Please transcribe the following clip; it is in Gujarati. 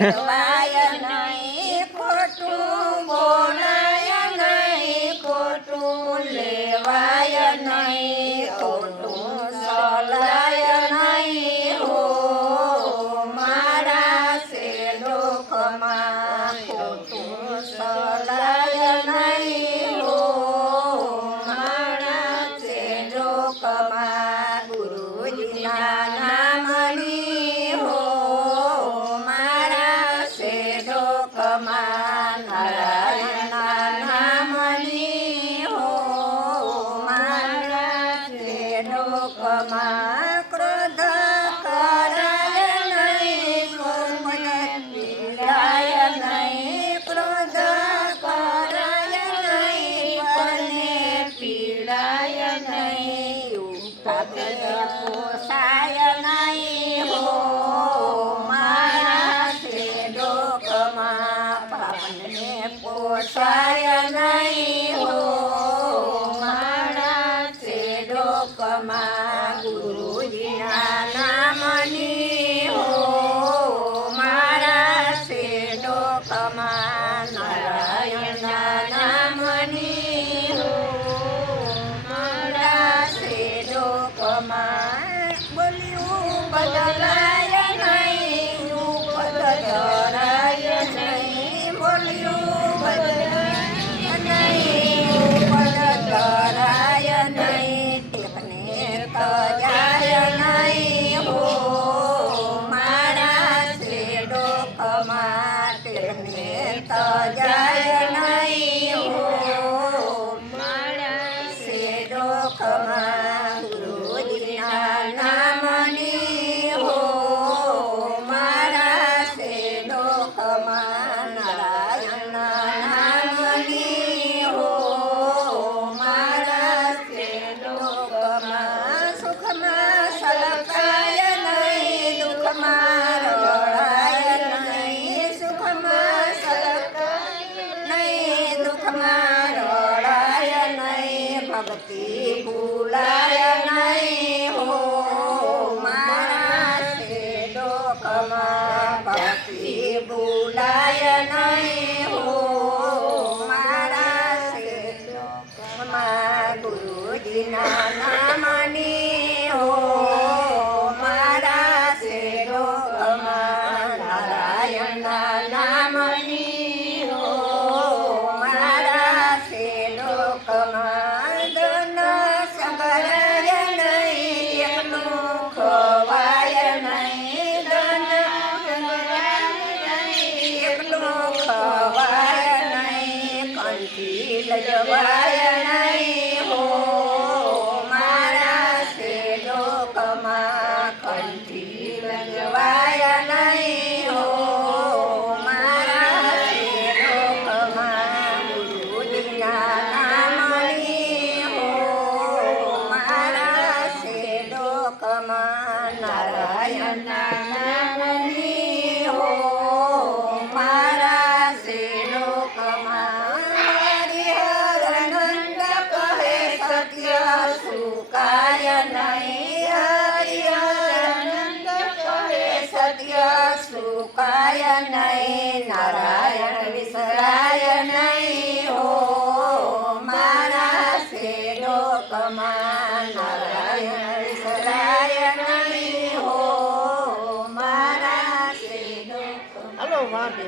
લેવાય નહીં, ખોટું બોલાય નહીં, ખોટું લેવાય નહીં, ખોટું સલાય નહીં હો મારા સેવકમાં, ખોટું સલાય નહીં હો મારા સેવકમાં, ગુરુજીના નામની હો મારા સેવકમાં, નારાયણના નામની હો મારા સેવકમાં, ક્રોધ કરાય નહીં, કોઈને પીડાય નહીં, ક્રોધ કરાય નહીં, કોઈને પીડાય નહીં, પાપે પોસાય નહીં હો મારા સેવકમાં, પાપને પોસાય નહીં હો મારા સેવકમાં, ગુરુજીના નામની હો મારા સેવકમાં, નારાયણના નામની હો મારા સેવકમાં, બોલ્યું બદલાય નહીં, રૂપ બદલાય નહીં, બોલ્યું બદલાય નહીં, રૂપ બદલાય નહીં, ટેકને તજાય નહીં હો મારા સેવકમાં, ટેકને તજાય નહીં હો મારા સેવકમાં, ગુરુજીના નામની હો મારા સેવકમાં, નારાયણના નામની હો મારા સેવકમાં, સુખમાં સલકાય નહીં, દુઃખમાં રડાય નહીં, સુખમાં સલકાય નહીં, દુઃખમાં રડાય નહીં, ભક્તિ ભૂલાય નહીં હો મારા સેવકમાં, ભક્તિ ભૂલાય નહીં હો મારા સેવકમાં, ગુરુજીના નામની હો મારા સેવકમાં, નારાયણના નામની હો મારા સેવકમાં, ધન સંભળાય નહીં, એકલું ખવાય નહીં, ધન સંભળાય નહીં, એકલું ખવાય નહીં, કંઠી લજવાય નહીં હો મારા સેવકમાં, કંઠી લજવાય નહીં હો મારા સેવકમાં, ગુરુજીના નામની હો મારા સેવકમાં, નારાયણના નામની હો મારા સેવકમાં, હરિહરનંદ કહે સત્ય સુકાય નહીં, હરિહરનંદ કહે સત્ય સુકાય નહીં, નારાયણ વિસરાય નહીં હો મારા સેવકમાં, નારાયણ વિસરાય નહીં હો મારા સેવકમાં.